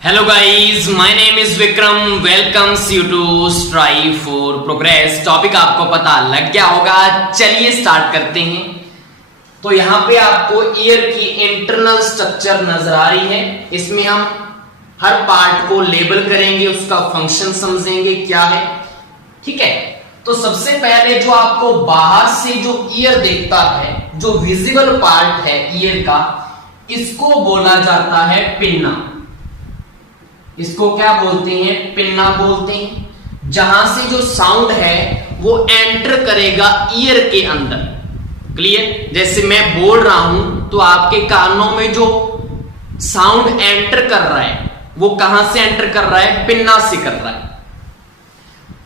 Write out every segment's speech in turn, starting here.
Hello guys, my name is Vikram. Welcomes you to strive for progress. Topic आपको पता लग गया होगा, चलिए स्टार्ट करते हैं। तो यहाँ पे आपको ईयर की इंटरनल स्ट्रक्चर नजर आ रही है। इसमें हम हर पार्ट को लेबल करेंगे, उसका फंक्शन समझेंगे क्या है, ठीक है। तो सबसे पहले जो आपको बाहर से जो ईयर देखता है, जो विजिबल पार्ट है ईयर का, इसको बोला जाता है पिन्ना। इसको क्या बोलते हैं? पिन्ना बोलते हैं। जहां से जो साउंड है वो एंटर करेगा ईयर के अंदर। क्लियर? जैसे मैं बोल रहा हूं तो आपके कानों में जो साउंड एंटर कर रहा है वो कहां से एंटर कर रहा है? पिन्ना से कर रहा है।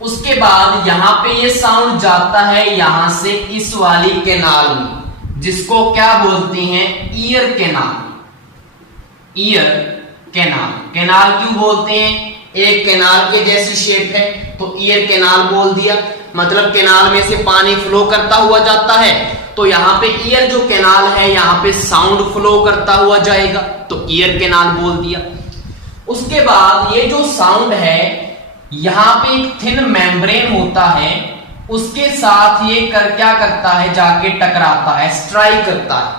उसके बाद यहां पे ये साउंड जाता है यहां से इस वाली कैनाल में, जिसको क्या बोलते हैं? Ear canal. Ear canal. Canal क्यों बोलते हैं? एक कैनाल के जैसी शेप है तो ईयर कैनाल बोल दिया। मतलब कैनाल में से पानी फ्लो करता हुआ जाता है, तो यहां पे ईयर जो कैनाल है यहां पे साउंड फ्लो करता हुआ जाएगा, तो ईयर कैनाल बोल दिया। उसके बाद ये जो साउंड है यहां पे एक थिन मेम्ब्रेन होता है, उसके साथ ये क्या करता है? जाके टकराता है, स्ट्राइक करता है,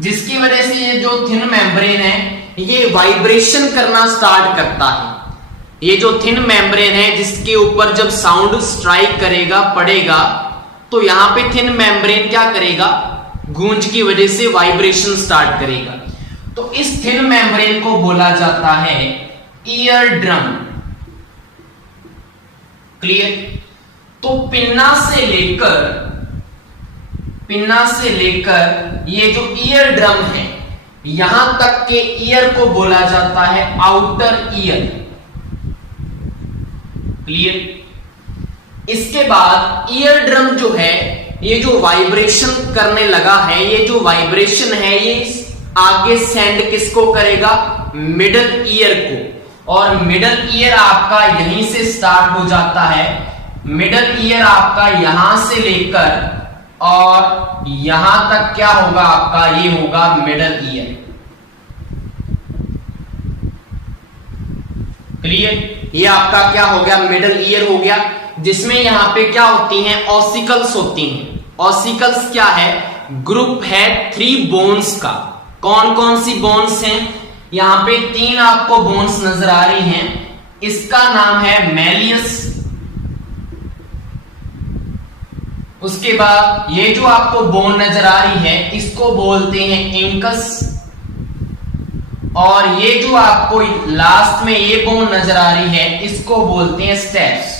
जिसकी वजह से ये जो थिन मेम्ब्रेन है ये वाइब्रेशन करना स्टार्ट करता है। ये जो थिन मेम्ब्रेन है जिसके ऊपर जब साउंड स्ट्राइक करेगा, पड़ेगा, तो यहां पे थिन मेम्ब्रेन क्या करेगा? गूंज की वजह से वाइब्रेशन स्टार्ट करेगा। तो इस थिन मेम्ब्रेन को बोला जाता है ईयर ड्रम। क्लियर? तो पिन्ना से लेकर ये जो ईयर ड्रम है यहां तक के ईयर को बोला जाता है आउटर ईयर। क्लियर? इसके बाद ईयर ड्रम जो है ये जो वाइब्रेशन करने लगा है, ये जो वाइब्रेशन है ये आगे सेंड किसको करेगा? मिडल ईयर को। और मिडल ईयर आपका यहीं से स्टार्ट हो जाता है। मिडल ईयर आपका यहां से लेकर और यहां तक क्या होगा आपका? ये होगा मिडल ईयर। क्लियर? ये आपका क्या हो गया? मिडल ईयर हो गया, जिसमें यहां पे क्या होती हैं? ऑसिकल्स होती हैं। ऑसिकल्स क्या है? ग्रुप है 3 बोन्स का। कौन कौन सी बोन्स हैं? यहां पे 3 आपको बोन्स नजर आ रही हैं। इसका नाम है मैलियस। उसके बाद ये जो आपको बोन नजर आ रही है इसको बोलते हैं इंकस। और ये जो आपको लास्ट में ये बोन नजर आ रही है इसको बोलते हैं स्टेप्स।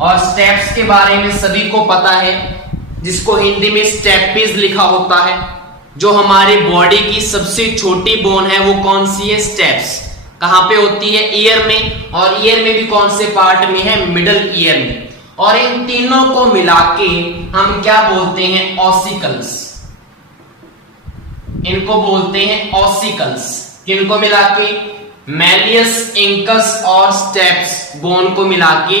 और स्टेप्स के बारे में सभी को पता है, जिसको हिंदी में स्टेपिस लिखा होता है। जो हमारे बॉडी की सबसे छोटी बोन है वो कौन सी है? स्टेप्स। कहां पे होती है? ईयर में। और ईयर में भी कौन से पार्ट में है? मिडल ईयर में। और इन तीनों को मिला के हम क्या बोलते हैं? ऑसिकल्स। इनको बोलते हैं ऑसिकल्स। किनको मिला के? मैलियस, इंकस और स्टेप्स बोन को मिला के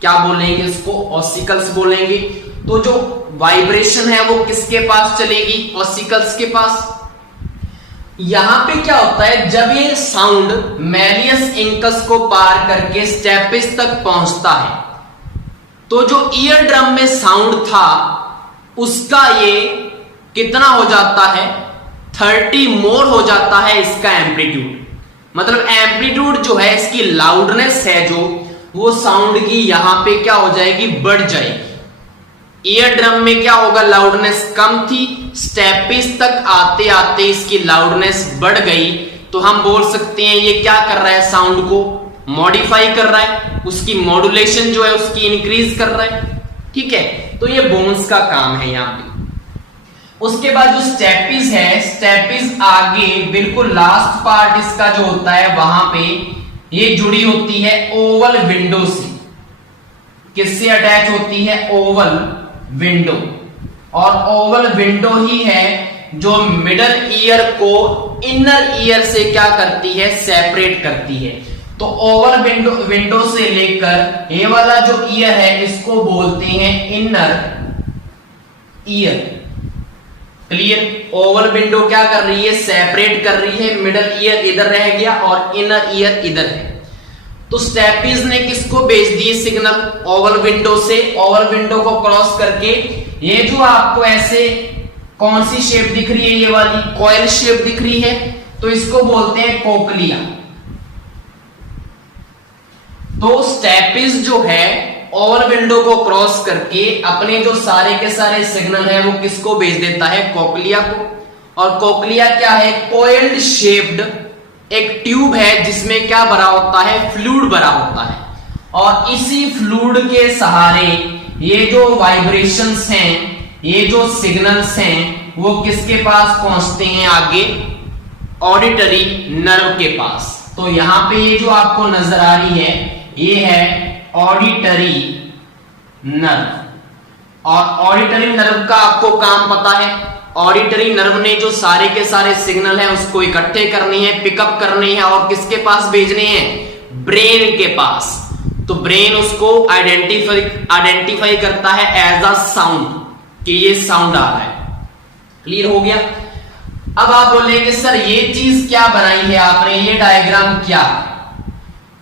क्या बोलेंगे? इसको ऑसिकल्स बोलेंगे। तो जो वाइब्रेशन है वो किसके पास चलेगी? ऑसिकल्स के पास। यहां पे क्या होता है? जब ये साउंड मैलियस, इंकस को पार करके स्टेपिस तक पहुंचता है तो जो ईयर ड्रम में साउंड था उसका ये कितना हो जाता है? 30 मोर हो जाता है इसका एम्पलीट्यूड। मतलब एम्पलीट्यूड जो है, इसकी लाउडनेस है जो, वो साउंड की यहां पे क्या हो जाएगी? बढ़ जाएगी। ईयर ड्रम में क्या होगा? लाउडनेस कम थी, स्टेपिस तक आते आते इसकी लाउडनेस बढ़ गई। तो हम बोल सकते हैं ये क्या कर रहा है? साउंड को मॉडिफाई कर रहा है, उसकी मॉड्यूलेशन जो है उसकी इंक्रीज कर रहा है। ठीक है? तो ये बोन्स का काम है यहां पे। उसके बाद जो स्टेपिस है, स्टेपिस आगे बिल्कुल लास्ट पार्ट इसका जो होता है वहां पे ये जुड़ी होती है ओवल विंडो से। किससे अटैच होती है? Oval window. और ओवल विंडो ही है जो मिडल ईयर को इनर ईयर से क्या करती है? सेपरेट करती है। तो ओवल विंडो से लेकर ये वाला जो ईयर है इसको बोलते हैं inner ear. Clear. Oval window क्या कर रही है, सेपरेट कर रही है, मिडल ईयर इधर रह गया और इनर ईयर इधर है। तो स्टेपीज ने किसको भेज दिए सिग्नल, ओवल विंडो से। ओवल विंडो को क्रॉस करके ये जो आपको ऐसे कौन सी शेप दिख रही है, ये वाली कॉइल शेप दिख रही है, तो इसको बोलते हैं कोक्लिया। तो स्टेपीज जो है ओवल विंडो को क्रॉस करके अपने जो सारे के सारे सिग्नल है वो किसको भेज देता है, कोक्लिया को। और कोक्लिया क्या है, कॉइल्ड शेप्ड एक ट्यूब है जिसमें क्या भरा होता है, फ्लूइड भरा होता है। और इसी फ्लूइड के सहारे ये जो वाइब्रेशंस हैं, ये जो सिग्नल्स हैं, वो किसके पास पहुंचते हैं आगे, ऑडिटरी नर्व के पास। तो यहां पे ये जो आपको नजर आ रही है ये है ऑडिटरी नर्व। और ऑडिटरी नर्व का आपको काम पता है, ऑडिटरी नर्व ने जो सारे के सारे सिग्नल हैं उसको इकट्ठे करने हैं, पिकअप करने हैं और किसके पास भेजने हैं, ब्रेन के पास। तो ब्रेन उसको आइडेंटिफाई करता है एज अ साउंड कि ये साउंड आ रहा है। क्लियर हो गया। अब आप बोलेंगे सर ये चीज क्या बनाई है आपने, ये डायग्राम क्या है।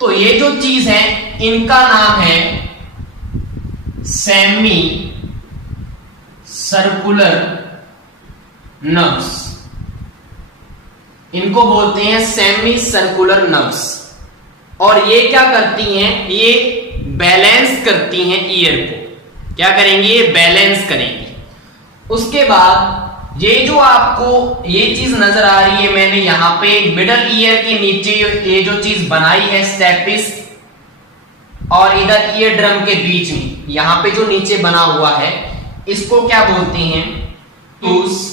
तो ये जो चीज है इनका नाम है सेमी सर्कुलर नर्व्स। इनको बोलते हैं सेमी सर्कुलर नर्व्स। और ये क्या करती हैं, ये बैलेंस करती हैं ईयर को। क्या करेंगे, ये बैलेंस करेंगे। उसके बाद ये जो आपको ये चीज नजर आ रही है, मैंने यहां पे मिडल ईयर के नीचे ये जो चीज बनाई है स्टेपिस, और इधर ईयर ड्रम के बीच में यहां पे जो नीचे बना हुआ है इसको क्या बोलते हैं, यूस्टैकियन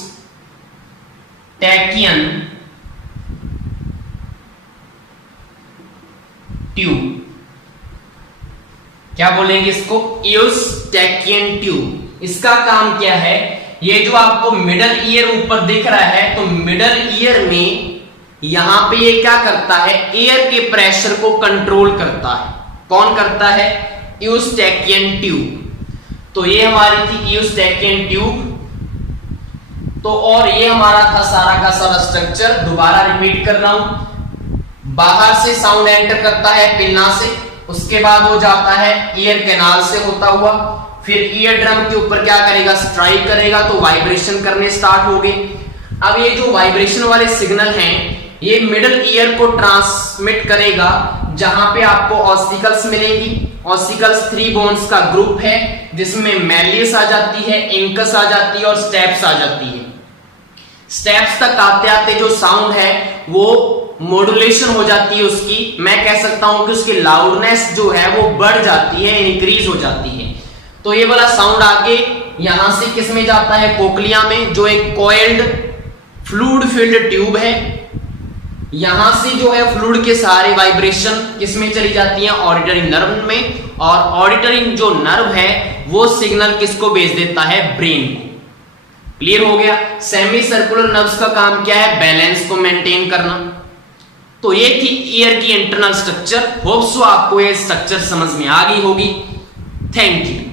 ट्यूब। क्या बोलेंगे इसको, यूस्टैकियन ट्यूब। इसका काम क्या है, ये जो आपको मिडल ईयर ऊपर दिख रहा है, तो मिडल ईयर में यहां पे ये क्या करता है, एयर के प्रेशर को कंट्रोल करता है। कौन करता है, यूस्टैकियन ट्यूब। तो ये हमारी थी यूस्टैकियन ट्यूब। तो और ये हमारा था सारा का सारा स्ट्रक्चर। दोबारा रिपीट कर रहा हूं, बाहर से साउंड एंटर करता है पिन्ना से, उसके बाद वो जाता है ईयर कैनाल से होता हुआ, फिर ईयर ड्रम के ऊपर क्या करेगा, स्ट्राइक करेगा, तो वाइब्रेशन करने स्टार्ट हो गए। अब ये जो वाइब्रेशन वाले सिग्नल हैं ये मिडल ईयर को ट्रांसमिट करेगा, जहां पे आपको ऑस्टिकल्स मिलेंगी। ऑस्टिकल्स 3 बोन्स का ग्रुप है जिसमें मैलियस आ जाती है, इंकस आ जाती है और स्टेप्स आ जाती है। स्टेप्स तक आते आते जो साउंड है वो मॉड्यूलेशन हो जाती है उसकी, मैं कह सकता हूं कि उसकी लाउडनेस जो है वो बढ़ जाती है, इंक्रीज हो जाती है। तो ये वाला साउंड आगे यहां से किस में जाता है, कोक्लिया में, जो एक कॉइल्ड फ्लूइड फिल्ड ट्यूब है। यहां से जो है फ्लूइड के सारे वाइब्रेशन किस में चली जाती है, ऑडिटरी नर्व में। और ऑडिटरी जो नर्व है वो सिग्नल किसको भेज देता है, ब्रेन को। क्लियर हो गया। सेमी सर्कुलर नर्व्स का काम क्या है, बैलेंस को मेंटेन करना। तो ये थी ईयर की इंटरनल स्ट्रक्चर। होप सो आपको ये स्ट्रक्चर समझ में आ गई होगी। Thank you.